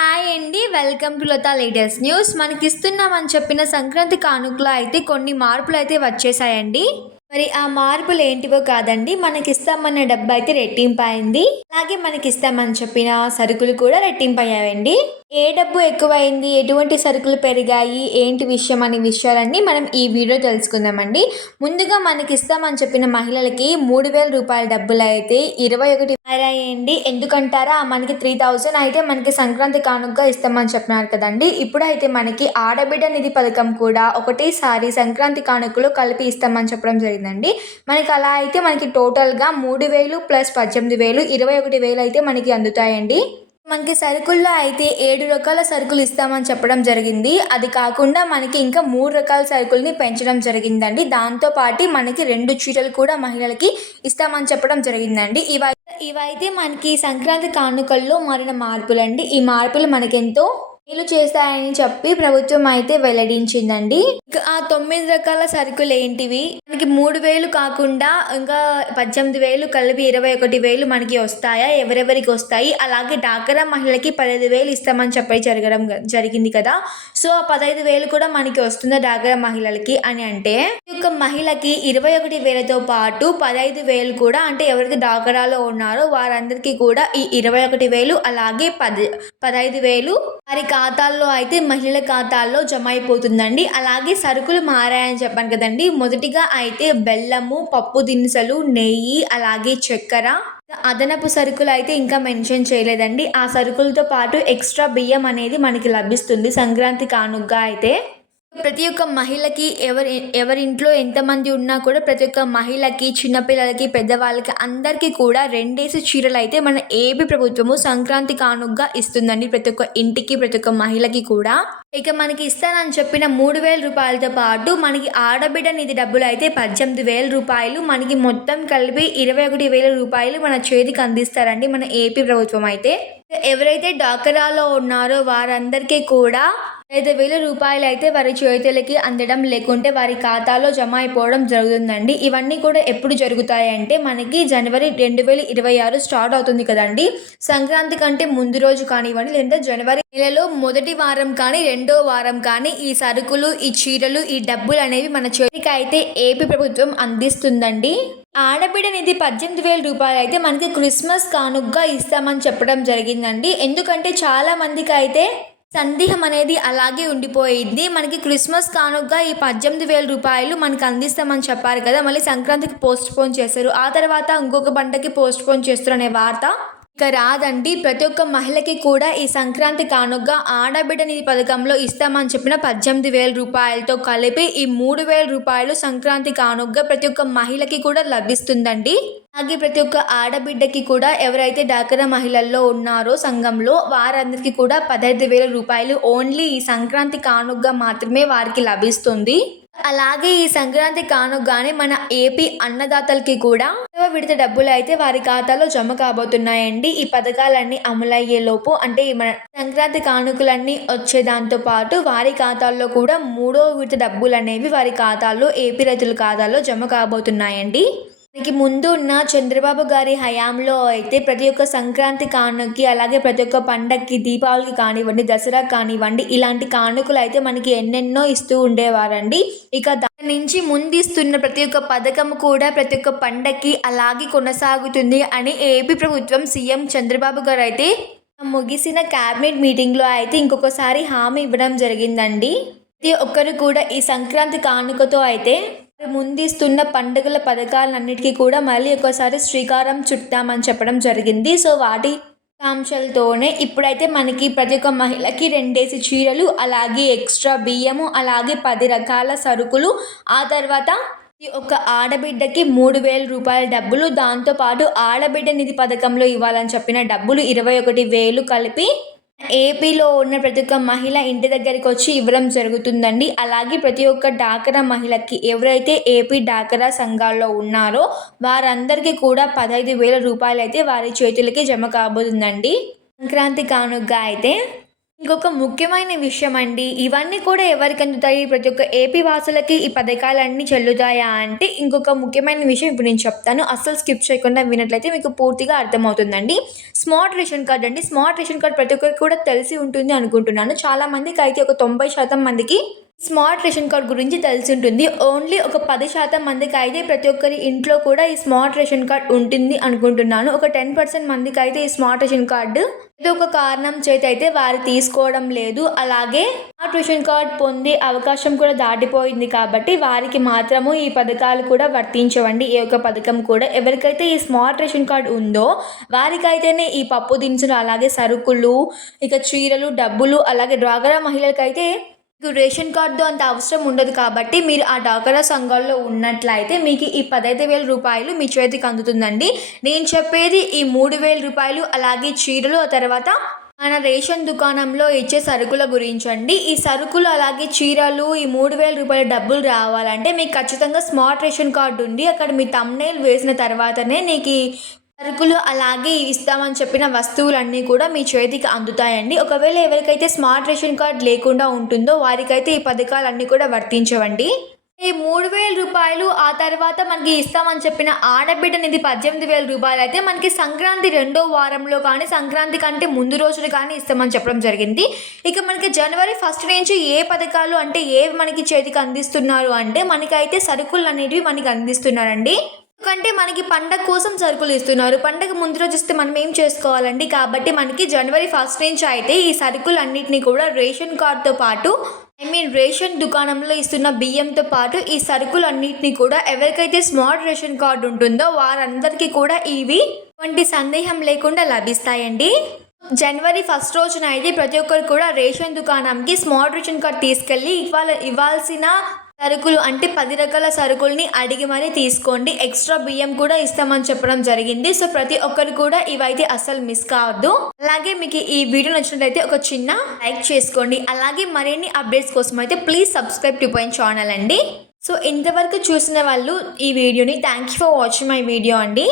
Hi అండి welcome to Latha latest news. మనకి ఇస్తున్నామని చెప్పిన సంక్రాంతి కానుకలో అయితే కొన్ని మార్పులు అయితే వచ్చేసాయండి. మరి ఆ మార్పులు ఏంటివో కాదండి మనకి ఇస్తామన్న డబ్బు అయితే రెట్టింపు అయింది అలాగే మనకి ఇస్తామని చెప్పిన సరుకులు కూడా రెట్టింపు అయ్యాయండి ఏ డబ్బు ఎక్కువైంది? ఎటువంటి సరుకులు పెరిగాయి? ఏంటి విషయం అనే విషయాలన్నీ మనం ఈ వీడియో తెలుసుకుందామండి. ముందుగా మనకి ఇస్తామని చెప్పిన మహిళలకి మూడు వేల రూపాయల డబ్బులు అయితే ఇరవై ఒకటి అయ్యండి ఎందుకంటారా? మనకి త్రీ థౌజండ్ అయితే మనకి సంక్రాంతి కానుకగా ఇస్తామని చెప్పినారు కదండి. ఇప్పుడైతే మనకి ఆడబిడ్డ నిధి పథకం కూడా ఒకటేసారి సంక్రాంతి కానుకలు కలిపి ఇస్తామని చెప్పడం జరిగిందండి. మనకి అలా అయితే మనకి టోటల్గా మూడు వేలు ప్లస్ పద్దెనిమిది వేలు ఇరవై ఒకటి వేలు అయితే మనకి అందుతాయండి. మనకి సరుకుల్లో అయితే ఏడు రకాల సరుకులు ఇస్తామని చెప్పడం జరిగింది. అది కాకుండా మనకి ఇంకా మూడు రకాల సరుకుల్ని పెంచడం జరిగిందండి. దాంతో పాటు మనకి రెండు చీరలు కూడా మహిళలకి ఇస్తామని చెప్పడం జరిగిందండి. ఇవై ఇవైతే మనకి సంక్రాంతి కానుకల్లో మారిన మార్పులండి. ఈ మార్పులు మనకెంతో మేలు చేస్తాయని చెప్పి ప్రభుత్వం అయితే వెల్లడించిందండి. ఇక ఆ తొమ్మిది రకాల సరుకులు ఏంటివి? మనకి మూడు వేలు కాకుండా ఇంకా పద్దెనిమిది వేలు కలిపి ఇరవై ఒకటి వేలు మనకి వస్తాయా? ఎవరెవరికి వస్తాయి? అలాగే డాకరా మహిళకి పదహైదు వేలు ఇస్తామని చెప్పి జరగడం జరిగింది కదా. సో ఆ పదహైదు వేలు కూడా మనకి వస్తుందా డాకరా మహిళలకి అని అంటే ఈ యొక్క మహిళకి ఇరవై ఒకటి వేలతో పాటు పదహైదు వేలు కూడా అంటే ఎవరికి డాకరాలో ఉన్నారో వారందరికీ కూడా ఈ ఇరవై ఒకటి వేలు అలాగే పది పదహైదు వేలు వారి ఖాతాల్లో అయితే మహిళల ఖాతాల్లో జమ అయిపోతుందండి. అలాగే సరుకులు మారాయని చెప్పాను కదండి. మొదటిగా అయితే బెల్లము పప్పు దినుసులు నెయ్యి అలాగే చక్కెర. అదనపు సరుకులు అయితే ఇంకా మెన్షన్ చేయలేదండి. ఆ సరుకులతో పాటు ఎక్స్ట్రా బియ్యం అనేది మనకి లభిస్తుంది సంక్రాంతి కానుగ్గా అయితే. ప్రతి ఒక్క మహిళకి ఎవరి ఎవరింట్లో ఎంతమంది ఉన్నా కూడా ప్రతి ఒక్క మహిళకి చిన్నపిల్లలకి పెద్దవాళ్ళకి అందరికీ కూడా రెండేసి చీరలు అయితే మన ఏపీ ప్రభుత్వము సంక్రాంతి కానుగ్గా ఇస్తుందండి ప్రతి ఒక్క ఇంటికి ప్రతి ఒక్క మహిళకి కూడా. ఇక మనకి ఇస్తానని చెప్పిన మూడు వేల రూపాయలతో పాటు మనకి ఆడబిడ్డ నిధి డబ్బులు అయితే పద్దెనిమిది వేల రూపాయలు మనకి మొత్తం కలిపి ఇరవై ఒకటి వేల రూపాయలు మన చేతికి అందిస్తారండి మన ఏపీ ప్రభుత్వం అయితే. ఎవరైతే డాకరాలో ఉన్నారో వారందరికీ కూడా ఐదు వేల రూపాయలు అయితే వారి చేతులకి అందడం లేకుంటే వారి ఖాతాలో జమ అయిపోవడం జరుగుతుందండి. ఇవన్నీ కూడా ఎప్పుడు జరుగుతాయి అంటే మనకి జనవరి రెండు వేల ఇరవై ఆరు స్టార్ట్ అవుతుంది కదండి. సంక్రాంతి కంటే ముందు రోజు కానివ్వండి లేదా జనవరి నెలలో మొదటి వారం కానీ రెండో వారం కానీ ఈ సరుకులు ఈ చీరలు ఈ డబ్బులు అనేవి మన చేతికి అయితే ఏపీ ప్రభుత్వం అందిస్తుందండి. ఆడబిడ్డ నిధి పద్దెనిమిది వేల రూపాయలు అయితే మనకి క్రిస్మస్ కానుగ్గా ఇస్తామని చెప్పడం జరిగిందండి. ఎందుకంటే చాలా మందికి అయితే సందేహం అనేది అలాగే ఉండిపోయింది. మనకి క్రిస్మస్ కానుక ఈ పద్దెనిమిది వేల రూపాయలు మనకి అందిస్తామని చెప్పారు కదా. మళ్ళీ సంక్రాంతికి పోస్ట్ పోన్ చేశారు. ఆ తర్వాత ఇంకొక పంటకి పోస్ట్ పోన్ చేస్తారు అనే వార్త ఇక రాదండి. ప్రతి ఒక్క మహిళకి కూడా ఈ సంక్రాంతి కానుక ఆడబిడ్డ నిధి పథకంలో ఇస్తామని చెప్పిన పద్దెనిమిది వేల రూపాయలతో కలిపి ఈ మూడు వేల రూపాయలు సంక్రాంతి కానుక ప్రతి ఒక్క మహిళకి కూడా లభిస్తుందండి. అలాగే ప్రతి ఒక్క ఆడబిడ్డకి కూడా ఎవరైతే డాకరా మహిళల్లో ఉన్నారో సంఘంలో వారందరికీ కూడా పదహైదు వేల రూపాయలు ఓన్లీ ఈ సంక్రాంతి కానుకగా మాత్రమే వారికి లభిస్తుంది. అలాగే ఈ సంక్రాంతి కానుగానే మన ఏపీ అన్నదాతలకి కూడా విడత డబ్బులు అయితే వారి ఖాతాలో జమ కాబోతున్నాయండి. ఈ పథకాలన్నీ అమలయ్యే లోపు అంటే మన సంక్రాంతి కానుకలన్నీ వచ్చే దాంతో పాటు వారి ఖాతాల్లో కూడా మూడో విడత డబ్బులు అనేవి వారి ఖాతాల్లో ఏపీ రైతుల ఖాతాల్లో జమ కాబోతున్నాయండి. మనకి ముందు ఉన్న చంద్రబాబు గారి హయాంలో అయితే ప్రతి ఒక్క సంక్రాంతి కానుకకి అలాగే ప్రతి ఒక్క పండక్కి దీపావళికి కానివ్వండి దసరా కానివ్వండి ఇలాంటి కానుకలు అయితే మనకి ఎన్నెన్నో ఇస్తూ ఉండేవారండి. ఇక దాని నుంచి ముందిస్తున్న ప్రతి ఒక్క పథకం కూడా ప్రతి ఒక్క పండక్కి అలాగే కొనసాగుతుంది అని ఏపీ ప్రభుత్వం సీఎం చంద్రబాబు గారు అయితే ముగిసిన క్యాబినెట్ మీటింగ్లో అయితే ఇంకొకసారి హామీ ఇవ్వడం జరిగిందండి. ప్రతి ఒక్కరు కూడా ఈ సంక్రాంతి కానుకతో అయితే ముందిస్తున్న పండుగల పథకాలన్నిటికీ కూడా మళ్ళీ ఒకసారి శ్రీకారం చుట్టామని చెప్పడం జరిగింది. సో వాటి అంశాలతోనే ఇప్పుడైతే మనకి ప్రతి ఒక్క మహిళకి రెండేసి చీరలు అలాగే ఎక్స్ట్రా బియ్యము అలాగే పది రకాల సరుకులు. ఆ తర్వాత ఒక ఆడబిడ్డకి మూడు వేల రూపాయల డబ్బులు. దాంతోపాటు ఆడబిడ్డ నిధి పథకంలో ఇవ్వాలని చెప్పిన డబ్బులు ఇరవై ఒకటి వేలు కలిపి ఏపీలో ఉన్న ప్రతి ఒక్క మహిళ ఇంటి దగ్గరికి వచ్చి ఇవ్వడం జరుగుతుందండి. అలాగే ప్రతి ఒక్క డాకరా మహిళకి ఎవరైతే ఏపీ డాకరా సంఘాల్లో ఉన్నారో వారందరికీ కూడా పదహైదు వేల రూపాయలు అయితే వారి చేతులకి జమ కాబోతుందండి. సంక్రాంతి కానుకగా అయితే ఇంకొక ముఖ్యమైన విషయం అండి. ఇవన్నీ కూడా ఎవరికి అందుతాయి? ప్రతి ఒక్క ఏపీ వాసులకి ఈ పథకాలన్నీ చెల్లుతాయా అంటే ఇంకొక ముఖ్యమైన విషయం ఇప్పుడు నేను చెప్తాను. అస్సలు స్కిప్ చేయకుండా వినట్లయితే మీకు పూర్తిగా అర్థమవుతుందండి. స్మార్ట్ రేషన్ కార్డ్ అండి. స్మార్ట్ రేషన్ కార్డ్ ప్రతి ఒక్కరికి కూడా తెలిసి ఉంటుంది అనుకుంటున్నాను. చాలామందికి అయితే ఒక తొంభై శాతం మందికి స్మార్ట్ రేషన్ కార్డ్ గురించి తెలిసి ఉంటుంది ఓన్లీ ఒక పది శాతం మందికి అయితే ప్రతి ఒక్కరి ఇంట్లో కూడా ఈ స్మార్ట్ రేషన్ కార్డ్ ఉంటుంది అనుకుంటున్నాను. ఒక టెన్ పర్సెంట్ మందికి అయితే ఈ స్మార్ట్ రేషన్ కార్డు ఏదో ఒక కారణం చేత అయితే వారు తీసుకోవడం లేదు. అలాగే స్మార్ట్ రేషన్ కార్డ్ పొందే అవకాశం కూడా దాటిపోయింది కాబట్టి వారికి మాత్రము ఈ పథకాలు కూడా వర్తించవండి. ఏ ఒక్క పథకం కూడా ఎవరికైతే ఈ స్మార్ట్ రేషన్ కార్డ్ ఉందో వారికైతేనే ఈ పప్పు దినుసులు అలాగే సరుకులు ఇక చీరలు డబ్బులు అలాగే డ్వాగరా మహిళలకైతే మీకు రేషన్ కార్డు అంత అవసరం ఉండదు కాబట్టి మీరు ఆ డాకరా సంఘాల్లో ఉన్నట్లయితే మీకు ఈ పదహైదు వేల రూపాయలు మీ చేతికి అందుతుందండి. నేను చెప్పేది ఈ మూడు వేల రూపాయలు అలాగే చీరలు తర్వాత మన రేషన్ దుకాణంలో ఇచ్చే సరుకుల గురించి అండి ఈ సరుకులు అలాగే చీరలు ఈ మూడు వేల రూపాయల డబ్బులు రావాలంటే మీకు ఖచ్చితంగా స్మార్ట్ రేషన్ కార్డు ఉండి అక్కడ మీ తమ్నేల్ వేసిన తర్వాతనే నీకు సరుకులు అలాగే ఇస్తామని చెప్పిన వస్తువులన్నీ కూడా మీ చేతికి అందుతాయండి. ఒకవేళ ఎవరికైతే స్మార్ట్ రేషన్ కార్డ్ లేకుండా ఉంటుందో వారికైతే ఈ పథకాలన్నీ కూడా వర్తించవండి. ఈ మూడు వేల రూపాయలు ఆ తర్వాత మనకి ఇస్తామని చెప్పిన ఆడబిడ్డ నిధి పద్దెనిమిది వేల రూపాయలు అయితే మనకి సంక్రాంతి రెండో వారంలో కానీ సంక్రాంతి కంటే ముందు రోజులు కానీ ఇస్తామని చెప్పడం జరిగింది. ఇక మనకి జనవరి ఫస్ట్ నుంచి ఏ పథకాలు అంటే ఏవి మనకి చేతికి అందిస్తున్నారు అంటే మనకైతే సరుకులు అనేటివి మనకి అందిస్తున్నారండి. ఎందుకంటే మనకి పండగ కోసం సరుకులు ఇస్తున్నారు. పండగ ముందు రోజు ఇస్తే మనం ఏం చేసుకోవాలండి? కాబట్టి మనకి జనవరి ఫస్ట్ నుంచి అయితే ఈ సరుకులు అన్నిటినీ కూడా రేషన్ కార్డ్తో పాటు ఐ మీన్ రేషన్ దుకాణంలో ఇస్తున్న బియ్యంతో పాటు ఈ సరుకులు అన్నిటినీ కూడా ఎవరికైతే స్మార్ట్ రేషన్ కార్డు ఉంటుందో వారందరికీ కూడా ఇవి వంటి సందేహం లేకుండా లభిస్తాయండి. జనవరి ఫస్ట్ రోజున అయితే ప్రతి ఒక్కరు కూడా రేషన్ దుకాణంకి స్మార్ట్ రేషన్ కార్డ్ తీసుకెళ్ళి ఇవ్వాల ఇవ్వాల్సిన సరుకులు అంటే పది రకాల సరుకుల్ని అడిగి మరీ తీసుకోండి. ఎక్స్ట్రా బియ్యం కూడా ఇస్తామని చెప్పడం జరిగింది. సో ప్రతి ఒక్కరు కూడా ఇవైతే అసలు మిస్ కావద్దు. అలాగే మీకు ఈ వీడియో నచ్చినట్లయితే ఒక చిన్న లైక్ చేసుకోండి. అలాగే మరిన్ని అప్డేట్స్ కోసం అయితే ప్లీజ్ సబ్స్క్రైబ్ టు పైన ఛానల్ అండి. సో ఇంతవరకు చూసిన వాళ్ళు ఈ వీడియోని thank you for watching my video అండి.